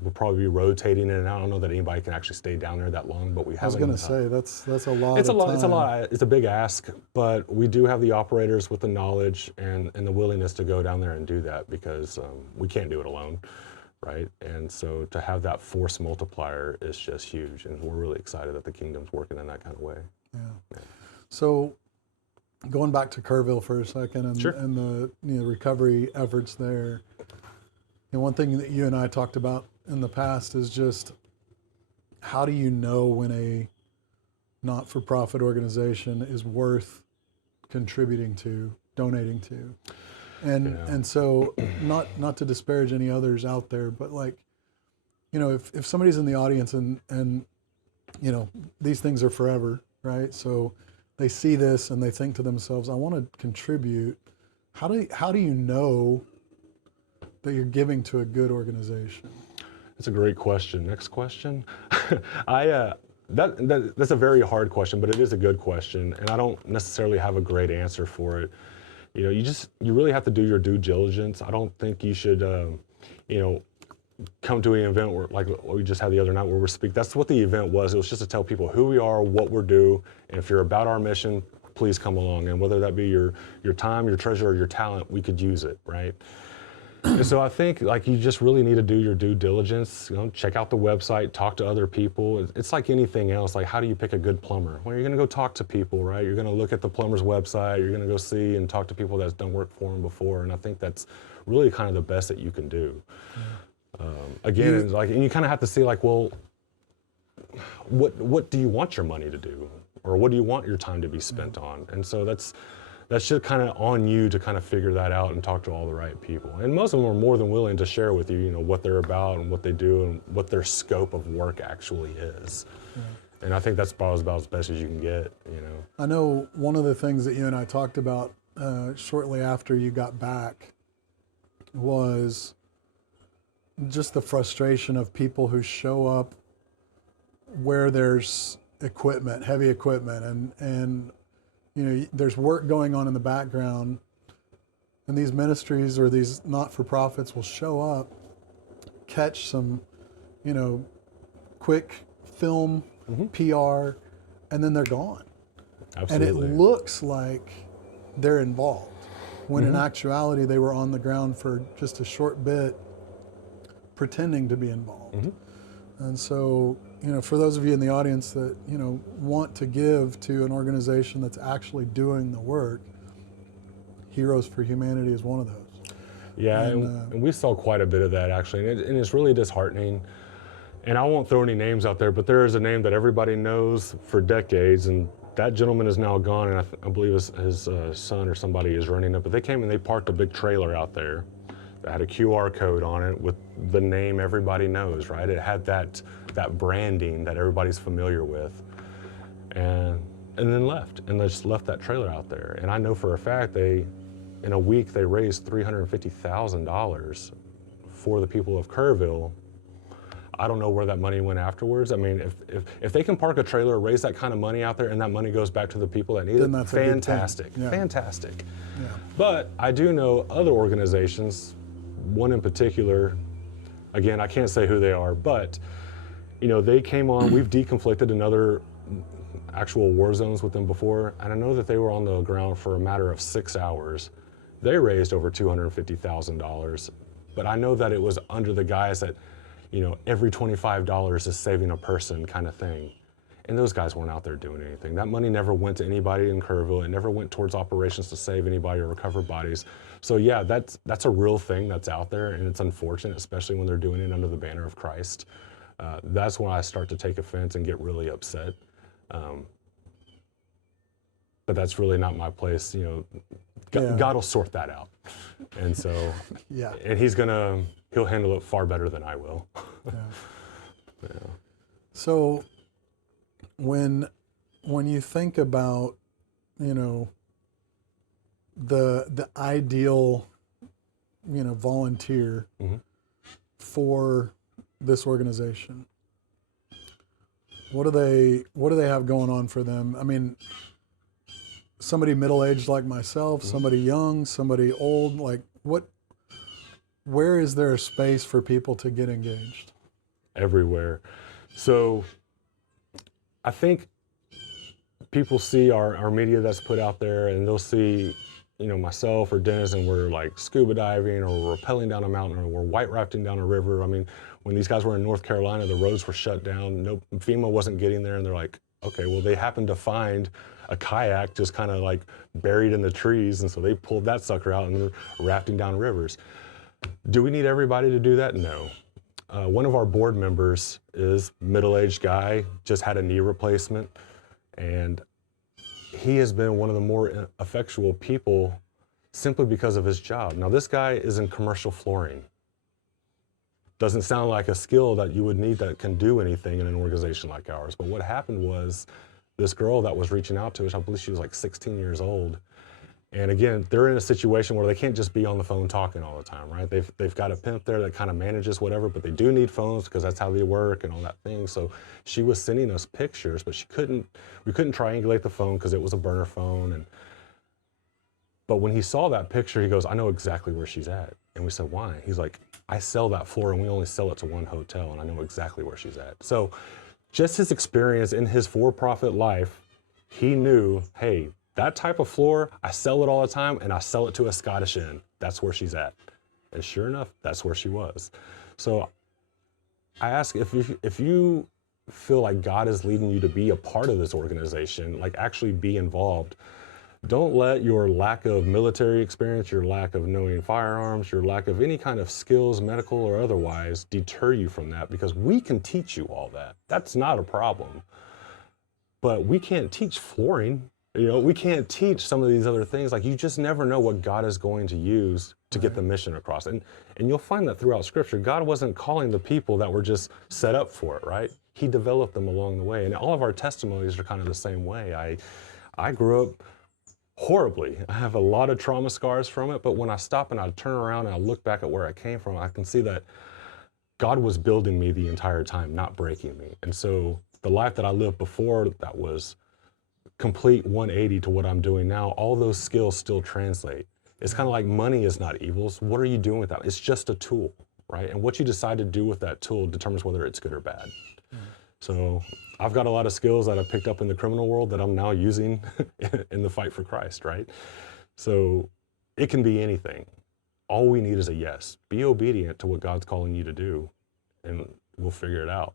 we'll probably be rotating it. And I don't know that anybody can actually stay down there that long, but we haven't. I was going to say, that's a lot It's of time. It's a lot. It's a big ask, but we do have the operators with the knowledge and the willingness to go down there and do that because we can't do it alone, right? And so to have that force multiplier is just huge. And we're really excited that the kingdom's working in that kind of way. Yeah. So going back to Kerrville for a second and the recovery efforts there, and one thing that you and I talked about in the past is just how do you know when a not-for-profit organization is worth contributing to, donating to? And so not to disparage any others out there, but like, you know, if somebody's in the audience and you know, these things are forever, right? So they see this and they think to themselves, I want to contribute. How do you know that you're giving to a good organization? That's a great question. Next question. That's a very hard question, but it is a good question, and I don't necessarily have a great answer for it. You know, you really have to do your due diligence. I don't think you should, you know, come to an event where, like what we just had the other night where we're speaking. That's what the event was. It was just to tell people who we are, what we're due, and if you're about our mission, please come along. And whether that be your time, your treasure, or your talent, we could use it, right? And so I think like you just really need to do your due diligence, you know, check out the website, talk to other people. It's like anything else. Like, how do you pick a good plumber? Well, you're going to go talk to people, right? You're going to look at the plumber's website. You're going to go see and talk to people that's done work for them before. And I think that's really kind of the best that you can do. Again, it's like, and you kind of have to see like, well, what do you want your money to do? Or what do you want your time to be spent on? And so that's just kind of on you to kind of figure that out and talk to all the right people. And most of them are more than willing to share with you, you know, what they're about and what they do and what their scope of work actually is. Yeah. And I think that's about as best as you can get, you know. I know one of the things that you and I talked about shortly after you got back was just the frustration of people who show up where there's equipment, heavy equipment, and you know, there's work going on in the background, and these ministries or these not-for-profits will show up, catch some, you know, quick film, PR, and then they're gone. Absolutely. And it looks like they're involved, when in actuality they were on the ground for just a short bit, pretending to be involved. And so, you know, for those of you in the audience that, you know, want to give to an organization that's actually doing the work, Heroes for Humanity is one of those. Yeah, and we saw quite a bit of that actually, and it's really disheartening. And I won't throw any names out there, but there is a name that everybody knows for decades, and that gentleman is now gone, and I believe his son or somebody is running it. But they came and they parked a big trailer out there that had a QR code on it with the name everybody knows, right? It had that branding that everybody's familiar with, and then left, and they just left that trailer out there. And I know for a fact in a week they raised $350,000 for the people of Kerrville. I don't know where that money went afterwards. I mean, if they can park a trailer, raise that kind of money out there, and that money goes back to the people that need it, that's fantastic, yeah. Fantastic. Yeah. But I do know other organizations, one in particular, again, I can't say who they are, but you know, they came on, we've deconflicted in other actual war zones with them before, and I know that they were on the ground for a matter of 6 hours. They raised over $250,000, but I know that it was under the guise that, you know, every $25 is saving a person kind of thing. And those guys weren't out there doing anything. That money never went to anybody in Kerrville. It never went towards operations to save anybody or recover bodies. So yeah, that's a real thing that's out there, and it's unfortunate, especially when they're doing it under the banner of Christ. That's when I start to take offense and get really upset. But that's really not my place, you know. God will sort that out. And so, yeah. And he'll handle it far better than I will. Yeah. So when you think about, you know, the ideal, you know, volunteer for this organization, what do they have going on for them? I mean, somebody middle-aged like myself, somebody young, somebody old, like where is there a space for people to get engaged? Everywhere. So I think people see our media that's put out there, and they'll see, you know, myself or Dennis, and we're like scuba diving, or we're rappelling down a mountain, or we're white rafting down a river. I mean, when these guys were in North Carolina, the roads were shut down. No, FEMA wasn't getting there, and they're like, okay, well, they happened to find a kayak just kind of like buried in the trees, and so they pulled that sucker out and they're rafting down rivers. Do we need everybody to do that? No. One of our board members is middle-aged guy, just had a knee replacement, and he has been one of the more effectual people simply because of his job. Now, this guy is in commercial flooring. doesn't sound like a skill that you would need that can do anything in an organization like ours. But what happened was this girl that was reaching out to us, I believe she was like 16 years old. And again, they're in a situation where they can't just be on the phone talking all the time, right? They've got a pimp there that kind of manages whatever, but they do need phones because that's how they work and all that thing. So she was sending us pictures, but we couldn't triangulate the phone because it was a burner phone. But when he saw that picture, he goes, I know exactly where she's at. And we said, why? He's like, I sell that floor and we only sell it to one hotel and I know exactly where she's at. So just his experience in his for-profit life, he knew, hey, that type of floor, I sell it all the time and I sell it to a Scottish Inn. That's where she's at. And sure enough, that's where she was. So I ask if you feel like God is leading you to be a part of this organization, like actually be involved, don't let your lack of military experience, your lack of knowing firearms, your lack of any kind of skills, medical or otherwise, deter you from that, because we can teach you all that. That's not a problem. But we can't teach flooring. You know, we can't teach some of these other things. Like, you just never know what God is going to use to get the mission across. And you'll find that throughout Scripture, God wasn't calling the people that were just set up for it, right? He developed them along the way. And all of our testimonies are kind of the same way. I grew up horribly. I have a lot of trauma scars from it, but when I stop and I turn around and I look back at where I came from, I can see that God was building me the entire time, not breaking me. And so the life that I lived before that was complete 180 to what I'm doing now, all those skills still translate. It's kind of like money is not evil. So what are you doing with that? It's just a tool, right? And what you decide to do with that tool determines whether it's good or bad. So I've got a lot of skills that I picked up in the criminal world that I'm now using in the fight for Christ, right? So it can be anything. All we need is a yes. Be obedient to what God's calling you to do, and we'll figure it out.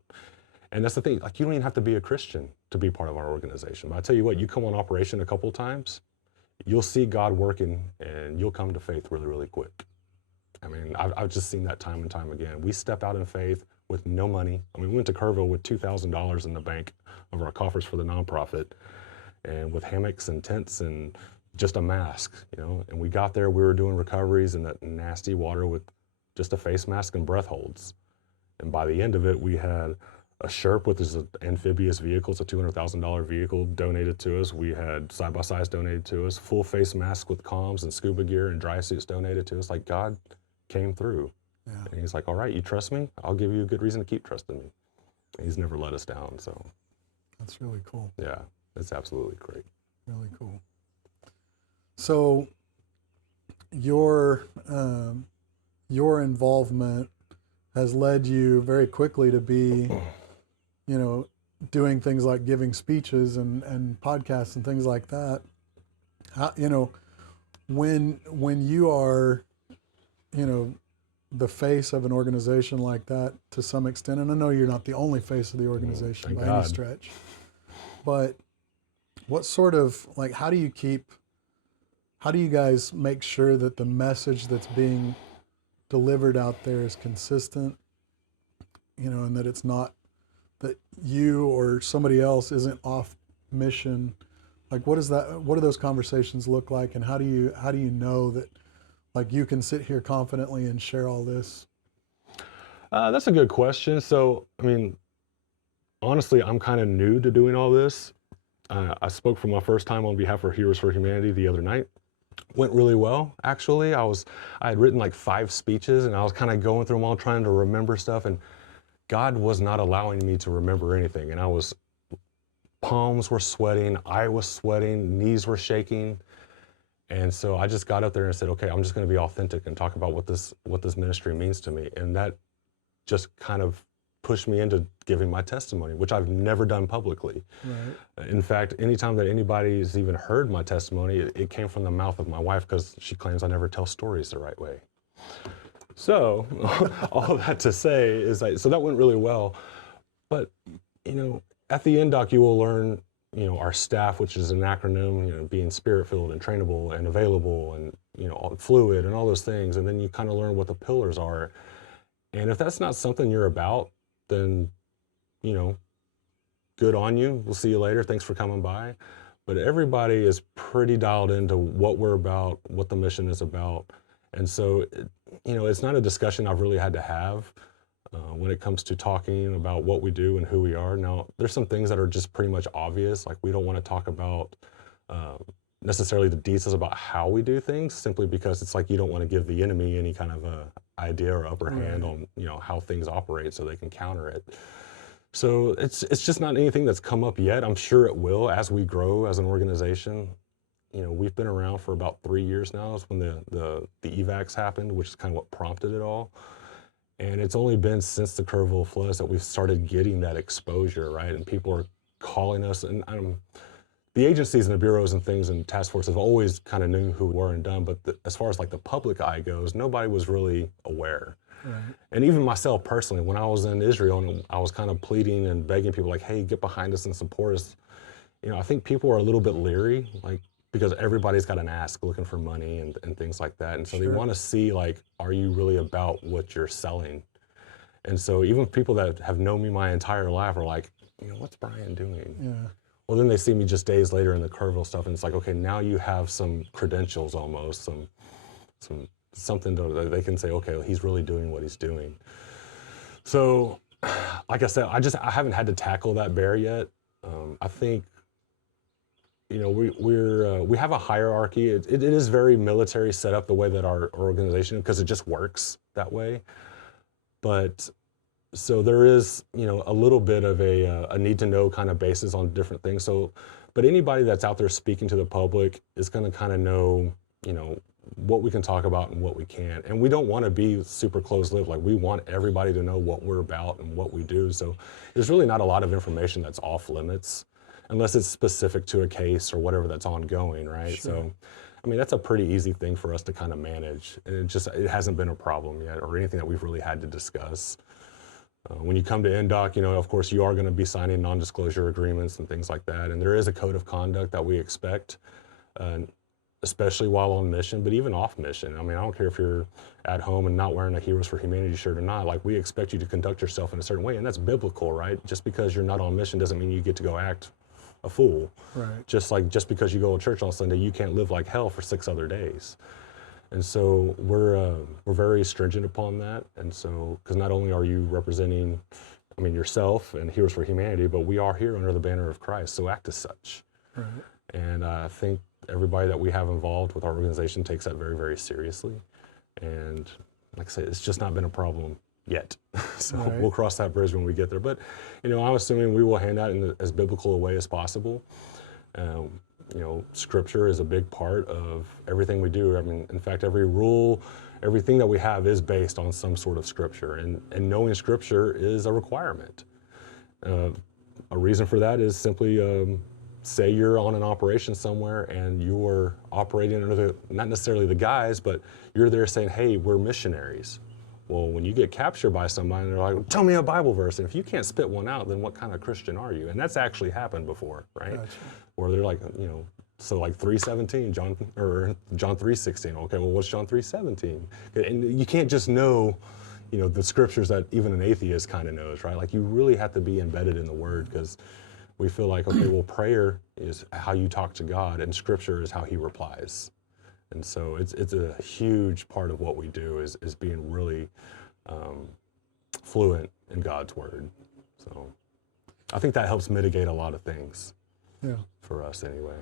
And that's the thing, like, you don't even have to be a Christian to be part of our organization. But I tell you what, you come on operation a couple of times, you'll see God working and you'll come to faith really, really quick. I mean, I've just seen that time and time again. We step out in faith with no money. I mean, we went to Kerrville with $2,000 in the bank of our coffers for the nonprofit, and with hammocks and tents and just a mask, you know. And we got there, we were doing recoveries in that nasty water with just a face mask and breath holds. And by the end of it, we had a Sherp, which is an amphibious vehicle. It's a $200,000 vehicle donated to us. We had side-by-sides donated to us, full face masks with comms and scuba gear and dry suits donated to us. Like, God came through. Yeah. And he's like, all right, you trust me? I'll give you a good reason to keep trusting me. And he's never let us down, so. That's really cool. Yeah, it's absolutely great. Really cool. So your involvement has led you very quickly to be, you know, doing things like giving speeches and podcasts and things like that. How, you know, when you are, you know, the face of an organization like that to some extent, and I know you're not the only face of the organization by any stretch, but what sort of, like, how do you guys make sure that the message that's being delivered out there is consistent, you know, and that it's not, that you or somebody else isn't off mission? Like, what do those conversations look like, and how do you know that, like, you can sit here confidently and share all this? That's a good question. So, I mean, honestly, I'm kind of new to doing all this. I spoke for my first time on behalf of Heroes for Humanity the other night. Went really well, actually. I had written like 5 speeches, and I was kind of going through them all, trying to remember stuff, and God was not allowing me to remember anything. And palms were sweating, I was sweating, knees were shaking. And so I just got up there and said, okay, I'm just going to be authentic and talk about what this ministry means to me. And that just kind of pushed me into giving my testimony, which I've never done publicly. Right. In fact, anytime that anybody's even heard my testimony, it came from the mouth of my wife, because she claims I never tell stories the right way. So all that to say is so that went really well. But, you know, at the end, Doc, you will learn, you know, our staff, which is an acronym, you know, being spirit-filled and trainable and available and, you know, fluid and all those things. And then you kind of learn what the pillars are. And if that's not something you're about, then, you know, good on you. We'll see you later. Thanks for coming by. But everybody is pretty dialed into what we're about, what the mission is about. And so, you know, it's not a discussion I've really had to have. when it comes to talking about what we do and who we are. Now, there's some things that are just pretty much obvious, like we don't want to talk about necessarily the details about how we do things, simply because it's like you don't want to give the enemy any kind of a idea or upper hand on how things operate so they can counter it. So it's just not anything that's come up yet. I'm sure it will as we grow as an organization. We've been around for about 3 years now. Is when the evacs happened, which is kind of what prompted it all. And it's only been since the Kerrville floods that we've started getting that exposure, right? And people are calling us, and the agencies and the bureaus and things and task forces have always kind of knew who we were and done, but as far as like the public eye goes, nobody was really aware. Right. And even myself personally, when I was in Israel and I was kind of pleading and begging people like, hey, get behind us and support us, I think people are a little bit leery, like, because everybody's got an ask looking for money and things like that. And so they want to see, like, are you really about what you're selling? And so even people that have known me my entire life are like, what's Brian doing? Yeah. Well, then they see me just days later in the Kerrville stuff, and it's like, okay, now you have some credentials almost, something that they can say, okay, well, he's really doing what he's doing. So, like I said, I haven't had to tackle that bear yet. I think, we have a hierarchy. It is very military set up the way that our organization, because it just works that way. But so there is, a little bit of a need to know kind of basis on different things. So, but anybody that's out there speaking to the public is going to kind of know, what we can talk about and what we can't. And we don't want to be super close-lipped. Like, we want everybody to know what we're about and what we do. So there's really not a lot of information that's off limits, unless it's specific to a case or whatever that's ongoing, right? Sure. So, I mean, that's a pretty easy thing for us to kind of manage. And it hasn't been a problem yet or anything that we've really had to discuss. When you come to NDOC, of course, you are going to be signing non-disclosure agreements and things like that. And there is a code of conduct that we expect, especially while on mission, but even off mission. I mean, I don't care if you're at home and not wearing a Heroes for Humanity shirt or not. Like, we expect you to conduct yourself in a certain way, and that's biblical, right? Just because you're not on mission doesn't mean you get to go act a fool. Right. Just because you go to church on Sunday, you can't live like hell for 6 other days. And so we're very stringent upon that. And so, because not only are you representing, yourself and Heroes for Humanity, but we are here under the banner of Christ, so act as such. Right. And I think everybody that we have involved with our organization takes that very, very seriously. And like I say, it's just not been a problem yet. So we'll cross that bridge when we get there. But, I'm assuming we will hand out in as biblical a way as possible. Scripture is a big part of everything we do. In fact, every rule, everything that we have is based on some sort of Scripture. And knowing Scripture is a requirement. A reason for that is simply, say you're on an operation somewhere and you're operating under not necessarily the guys, but you're there saying, hey, we're missionaries. Well, when you get captured by somebody and they're like, tell me a Bible verse, and if you can't spit one out, then what kind of Christian are you? And that's actually happened before, right? Gotcha. Where they're like, so like 3:17, John 3:16. Okay, well, what's John 3:17? And you can't just know, the scriptures that even an atheist kind of knows, right? Like, you really have to be embedded in the Word, because we feel like, okay, well, prayer is how you talk to God, and Scripture is how He replies. And so it's a huge part of what we do is being really fluent in God's Word. So I think that helps mitigate a lot of things. Yeah. For us anyway.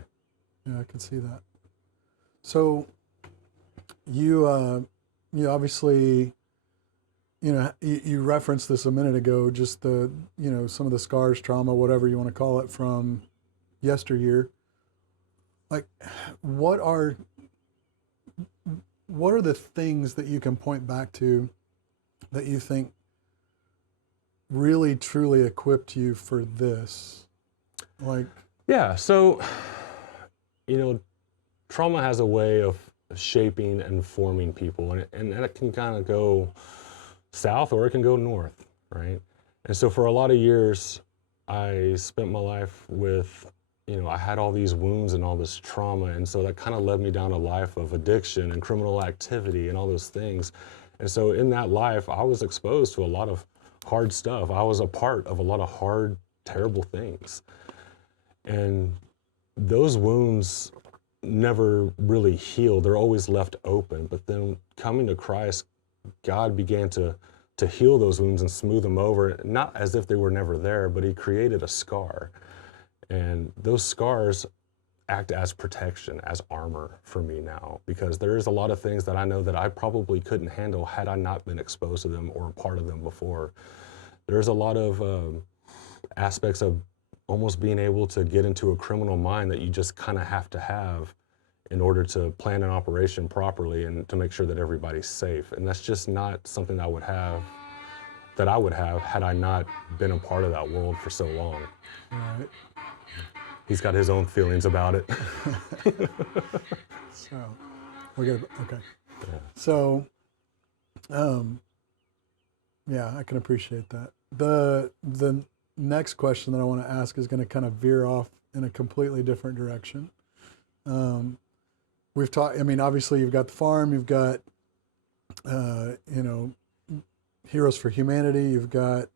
Yeah, I can see that. So you obviously, you referenced this a minute ago, just the, some of the scars, trauma, whatever you want to call it, from yesteryear. Like, what are the things that you can point back to that you think really truly equipped you for this? Like, yeah, so, trauma has a way of shaping and forming people, and it can kind of go south or it can go north, right? And so for a lot of years, I spent my life with, I had all these wounds and all this trauma, and so that kind of led me down a life of addiction and criminal activity and all those things. And so in that life, I was exposed to a lot of hard stuff. I was a part of a lot of hard, terrible things. And those wounds never really healed. They're always left open. But then coming to Christ, God began to to heal those wounds and smooth them over, not as if they were never there, but he created a scar. And those scars act as protection, as armor for me now, because there is a lot of things that I know that I probably couldn't handle had I not been exposed to them or a part of them before. There's a lot of aspects of almost being able to get into a criminal mind that you just kind of have to have in order to plan an operation properly and to make sure that everybody's safe. And that's just not something I would have had I not been a part of that world for so long. Right. He's got his own feelings about it. So, we're gonna, okay. Yeah. So, yeah, I can appreciate that. The next question that I want to ask is going to kind of veer off in a completely different direction. We've talked, I mean, obviously you've got the farm, you've got, Heroes for Humanity, you've got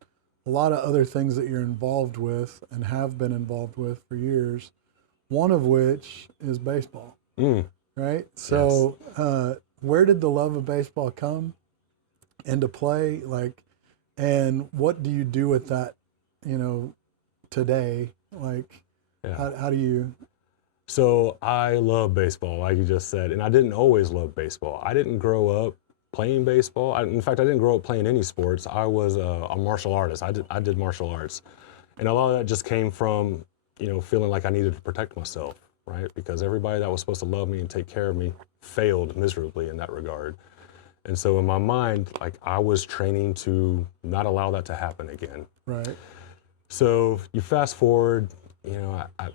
a lot of other things that you're involved with and have been involved with for years, one of which is baseball, right? So where did the love of baseball come into play? Like, and what do you do with that, today? Like, how do you? So I love baseball, like you just said, and I didn't always love baseball. I didn't grow up playing baseball. In fact, I didn't grow up playing any sports. I was a martial artist. I did martial arts. And a lot of that just came from, feeling like I needed to protect myself, right? Because everybody that was supposed to love me and take care of me failed miserably in that regard. And so in my mind, like, I was training to not allow that to happen again. Right. So you fast forward, I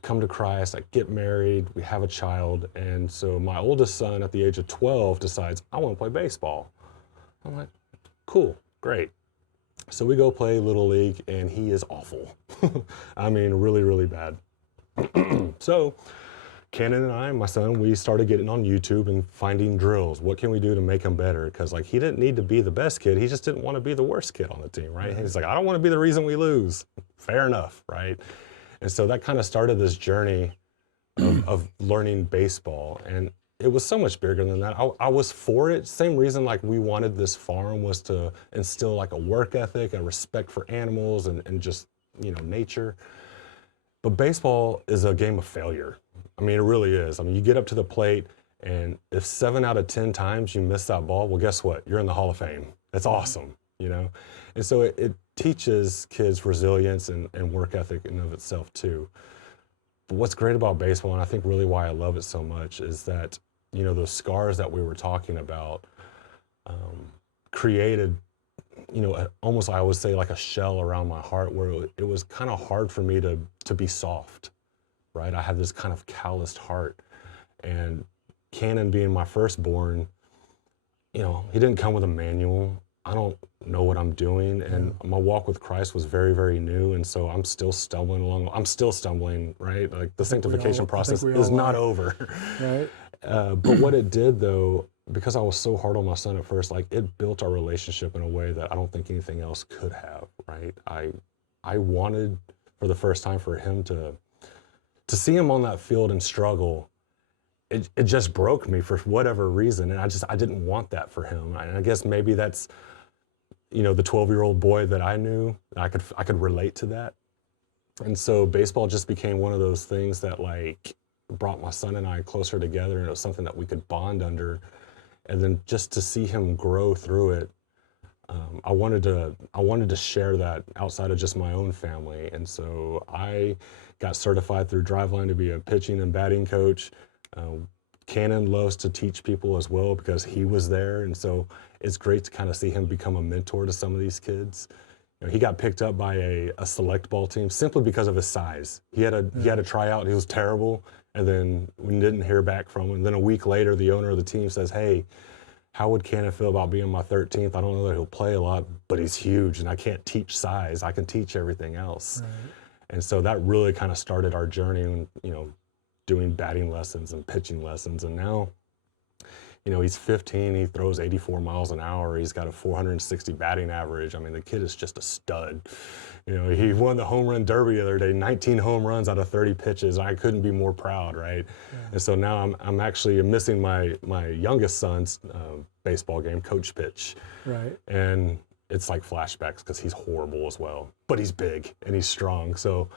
come to Christ, I get married, we have a child, and so my oldest son at the age of 12 decides, I want to play baseball. I'm like, cool, great. So we go play Little League, and he is awful. I mean, really, really bad. So Cannon and I, my son, we started getting on YouTube and finding drills. What can we do to make him better? Because, like, he didn't need to be the best kid. He just didn't want to be the worst kid on the team, right? He's like, I don't want to be the reason we lose. Fair enough, right? And so that kind of started this journey of learning baseball. And it was so much bigger than that. I was for it. Same reason, like, we wanted this farm was to instill, like, a work ethic and respect for animals and just, nature. But baseball is a game of failure. I mean, it really is. I mean, you get up to the plate, and if 7 out of 10 times you miss that ball, well, guess what? You're in the Hall of Fame. That's awesome, And so it teaches kids resilience and work ethic in and of itself too. But what's great about baseball, and I think really why I love it so much, is that, those scars that we were talking about created, almost, I would say, like a shell around my heart where it was kind of hard for me to be soft, right? I had this kind of calloused heart. And Cannon being my firstborn, he didn't come with a manual. I don't know what I'm doing, and my walk with Christ was very, very new, and so I'm still stumbling along. I'm still stumbling, right? Like, the sanctification process is not over. Right. But what it did, though, because I was so hard on my son at first, like, it built our relationship in a way that I don't think anything else could have, right? I wanted, for the first time, for him to see him on that field and struggle. It just broke me for whatever reason, and I didn't want that for him. And I guess maybe that's, the 12-year-old boy that I knew, I could relate to that. And so baseball just became one of those things that, like, brought my son and I closer together, and it was something that we could bond under. And then just to see him grow through it, I wanted to share that outside of just my own family. And so I got certified through Driveline to be a pitching and batting coach. Cannon loves to teach people as well because he was there, and so it's great to kind of see him become a mentor to some of these kids. He got picked up by a select ball team simply because of his size. He had a tryout, he was terrible, and then we didn't hear back from him. And then a week later, the owner of the team says, hey, how would Cannon feel about being my 13th? I don't know that he'll play a lot, but he's huge, and I can't teach size. I can teach everything else. Right. And so that really kind of started our journey, doing batting lessons and pitching lessons. And now, he's 15, he throws 84 miles an hour. He's got a 460 batting average. I mean, the kid is just a stud. He won the home run derby the other day, 19 home runs out of 30 pitches. I couldn't be more proud, right? Yeah. And so now I'm actually missing my youngest son's baseball game, coach pitch. Right. And it's like flashbacks because he's horrible as well, but he's big and he's strong. So,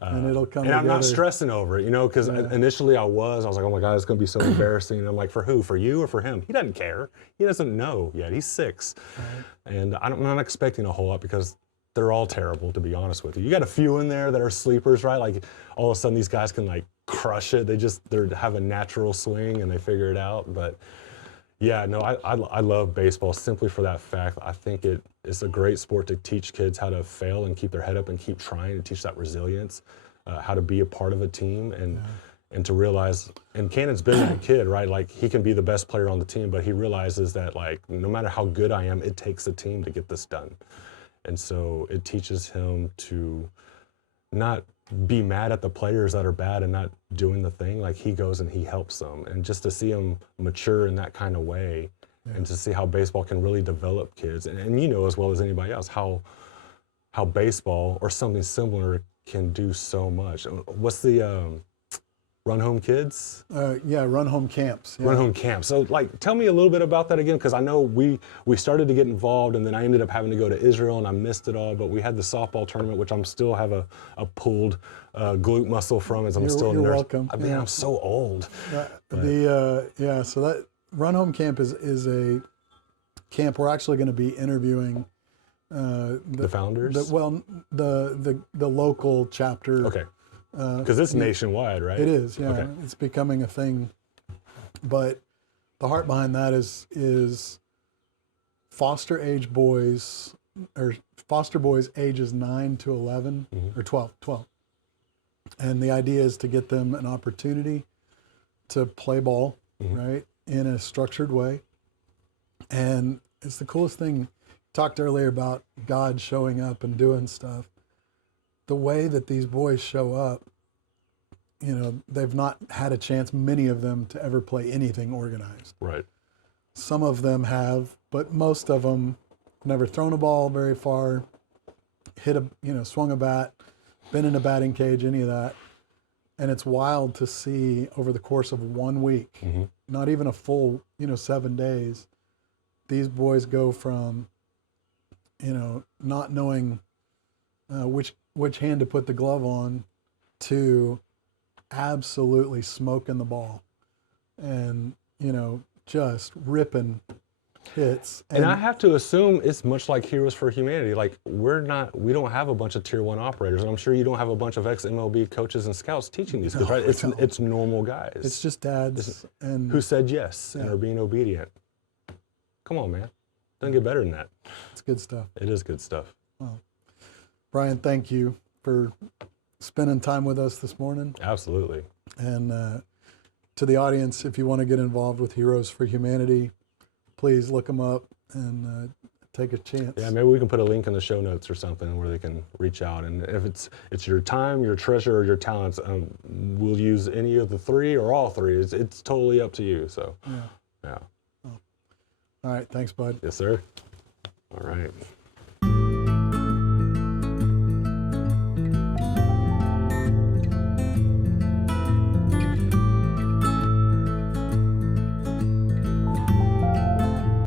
And it'll come and I'm not together. stressing over it, you know, because initially I was like, oh my God, it's going to be so embarrassing. And I'm like, for who? For you or for him? He doesn't care. He doesn't know yet. He's 6. Right. And I'm not expecting a whole lot because they're all terrible, to be honest with you. You got a few in there that are sleepers, right? Like all of a sudden these guys can like crush it. They have a natural swing and they figure it out. But yeah, no, I love baseball simply for that fact. I think it's a great sport to teach kids how to fail and keep their head up and keep trying, and teach that resilience, how to be a part of a team, and to realize, and Cannon's been that kid, right? Like he can be the best player on the team, but he realizes that like no matter how good I am, it takes a team to get this done. And so it teaches him to not be mad at the players that are bad and not doing the thing. Like he goes and he helps them. And just to see him mature in that kind of way, and to see how baseball can really develop kids. And you know as well as anybody else how baseball or something similar can do so much. What's the Run Home Kids? Run Home Camps. Yeah. Run Home Camps. So like, tell me a little bit about that again, because I know we started to get involved, and then I ended up having to go to Israel, and I missed it all. But we had the softball tournament, which I'm still have a pulled glute muscle from, as I'm still a nurse. You're welcome. I mean, yeah. I'm so old. So that Run Home Camp is a camp we're actually going to be interviewing The founders? The local chapter. Okay. Because it's nationwide, right? It is, yeah. Okay. It's becoming a thing. But the heart behind that is foster boys ages 9 to 11, or 12. And the idea is to get them an opportunity to play ball, right, in a structured way. And it's the coolest thing. Talked earlier about God showing up and doing stuff. The way that these boys show up, you know, they've not had a chance, many of them, to ever play anything organized. Right. Some of them have, but most of them never thrown a ball very far, swung a bat, been in a batting cage, any of that. And it's wild to see over the course of 1 week, not even a full, 7 days, these boys go from, not knowing which hand to put the glove on to absolutely smoking the ball and, just ripping hits. And I have to assume it's much like Heroes for Humanity. Like we don't have a bunch of tier 1 operators, and I'm sure you don't have a bunch of ex-MLB coaches and scouts teaching these kids, right? It's normal guys. It's just dads and who said yes and are being obedient. Come on, man. Doesn't get better than that. It's good stuff. It is good stuff. Well, Brian, thank you for spending time with us this morning. Absolutely. And to the audience, if you want to get involved with Heroes for Humanity, please look them up and take a chance. Yeah, maybe we can put a link in the show notes or something where they can reach out. And if it's your time, your treasure, or your talents, we'll use any of the 3 or all 3. It's totally up to you. So, yeah. All right. Thanks, bud. Yes, sir. All right.